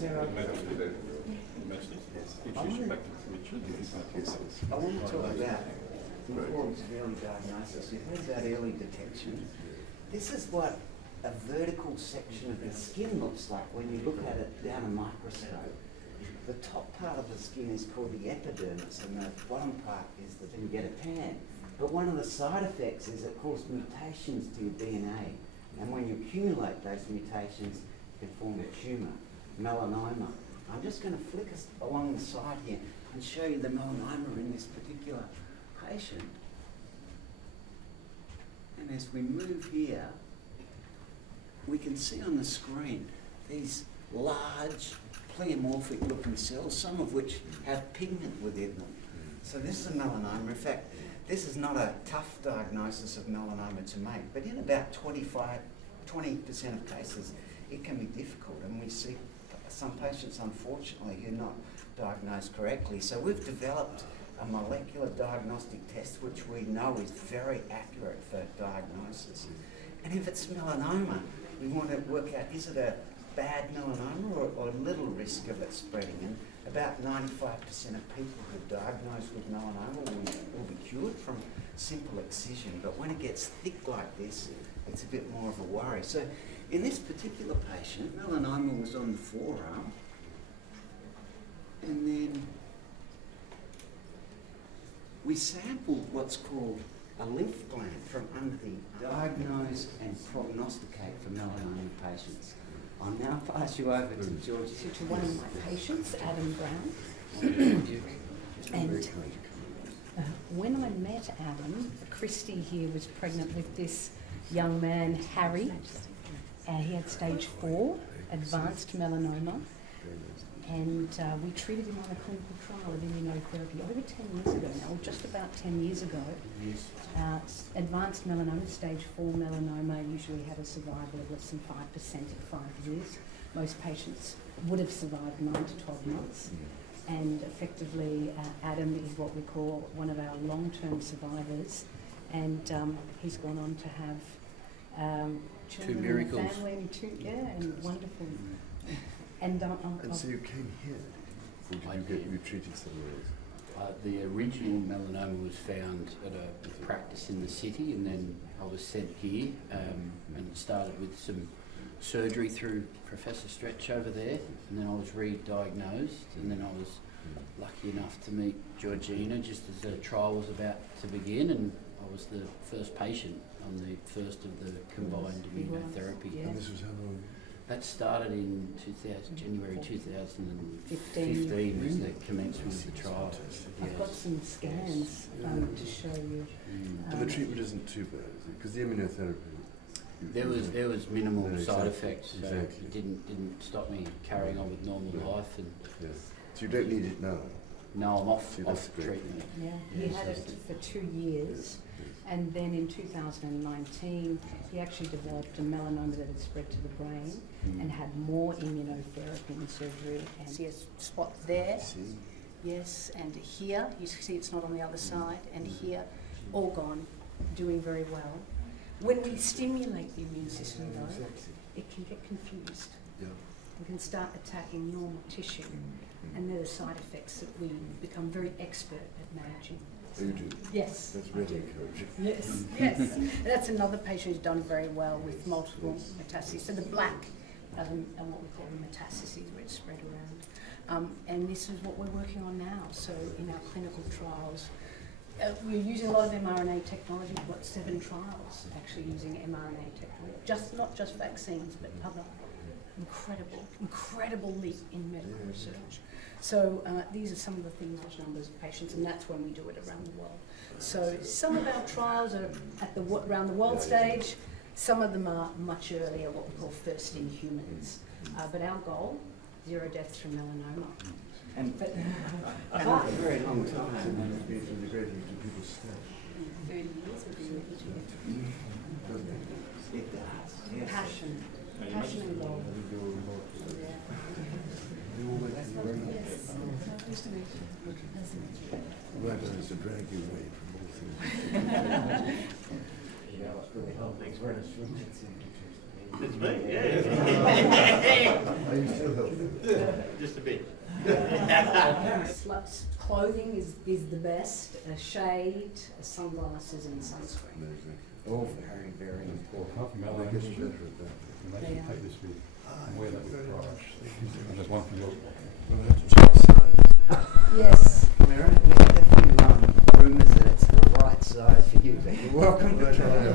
Sarah, I want to talk about the importance of early diagnosis. You've heard about early detection. This is what a vertical section of the skin looks like when you look at it down a microscope. The top part of the skin is called the epidermis, and the bottom part is that you get a tan. But one of the side effects is it causes mutations to your DNA. And when you accumulate those mutations, you can form a tumour, melanoma. I'm just going to flick us along the side here and show you the melanoma in this particular patient. And as we move here, we can see on the screen these large pleomorphic looking cells, some of which have pigment within them. So this is a melanoma. In fact, this is not a tough diagnosis of melanoma to make, but in about 20% of cases, it can be difficult, and we see some patients, unfortunately, who are not diagnosed correctly. So we've developed a molecular diagnostic test which we know is very accurate for diagnosis. And if it's melanoma, we want to work out, is it a bad melanoma or little risk of it spreading? And about 95% of people who are diagnosed with melanoma will be cured from simple excision. But when it gets thick like this, it's a bit more of a worry. So in this particular patient, melanoma was on the forearm, and then we sampled what's called a lymph gland from under the diagnose and prognosticate for melanoma patients. I'll now pass you over to George. To one of my patients, Adam Brown. And when I met Adam, Christy here was pregnant with this young man, Harry. He had stage 4 advanced melanoma, and we treated him on a clinical trial of immunotherapy over 10 years ago now, or just about 10 years ago. Advanced melanoma, stage 4 melanoma, usually had a survival of less than 5% at 5 years. Most patients would have survived 9 to 12 months. And effectively, Adam is what we call one of our long-term survivors, and he's gone on to have children, two miracles, and family, and wonderful. And so you came here, or did you treated somewhere else? The original melanoma was found at a practice in the city, and then I was sent here, and it started with some surgery through Professor Stretch over there, and then I was re-diagnosed, and then I was lucky enough to meet Georgina just as the trial was about to begin, and I was the first patient on the first of the combined immunotherapy. Yeah. And this was how long? That started in January 2015 was the commencement of the trial. I've got some scans to show you. But the treatment isn't too bad, is it? Because the immunotherapy... There was minimal No, side exactly. effects, so Exactly. it didn't stop me carrying on with normal life. And Yes. So you don't need it now? No, I'm off, See, that's off great. treatment. Yeah, he had it for 2 years, and then in 2019 he actually developed a melanoma that had spread to the brain and had more immunotherapy and surgery. And see a spot there, See? yes, and here, you see it's not on the other side, and here, all gone, doing very well. When we stimulate the immune system though, it can get confused. Yeah. We can start attacking normal tissue, and they're the side effects that we become very expert at managing. Oh, you do? Yes, That's I really do. encouraging. Yes, yes. That's another patient who's done very well with multiple metastases. So the black are what we call the metastases, where it's spread around. And this is what we're working on now. So in our clinical trials, we're using a lot of mRNA technology. We've got 7 trials actually using mRNA technology, not just vaccines, but other incredible leap in medical research. So these are some of the things, large numbers of patients, and that's when we do it around the world. So some of our trials are at the around the world stage. Some of them are much earlier, what we call first in humans. But our goal, 0 deaths from melanoma. And But not a very long time. It's integrating to people's steps. 30 years would be Doesn't it? It does, yes. passion and goal. You always nice to drag you away from all things. It's me, yeah. Are you still healthy? Just a bit. Clothing is the best. Shade, sunglasses, and sunscreen. Amazing. All very, very important. Apart from I melanoma, guess you better at that. can take this with and wear that with pride. And there's one for your Well, I have to check size. Yes. We had a few rumours that it's the right size for you, but you're welcome to Right, try I'm it not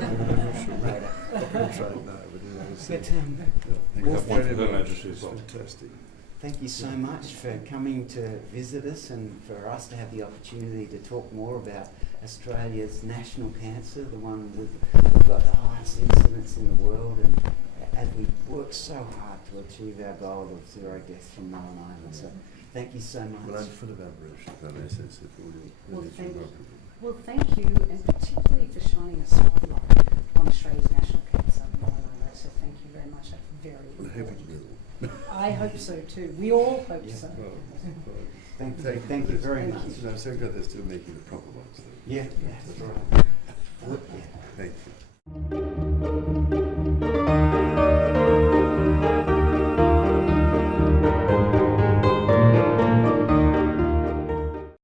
sure. later. I'm going to try it now, but you know, it's But thank well, you thank very you. much. Majesty as It's well. fantastic. thank you so much for coming to visit us and for us to have the opportunity to talk more about Australia's national cancer, the one we've got the highest incidence in the world, and as we work so hard to achieve our goal of 0 deaths from melanoma. So thank you so much. Well, I'm full of admiration, if I may say so, for all your Well, really thank you. remarkable. Well, thank you, and particularly for shining a spotlight on Australia's national cancer, melanoma. So thank you very much. That's very Well, I hope important. it will. I hope so too. We all hope Yeah. so. Well, Thank you very much. And I'm so glad they're still making the proper ones, though. Yeah, that's right. Thank you.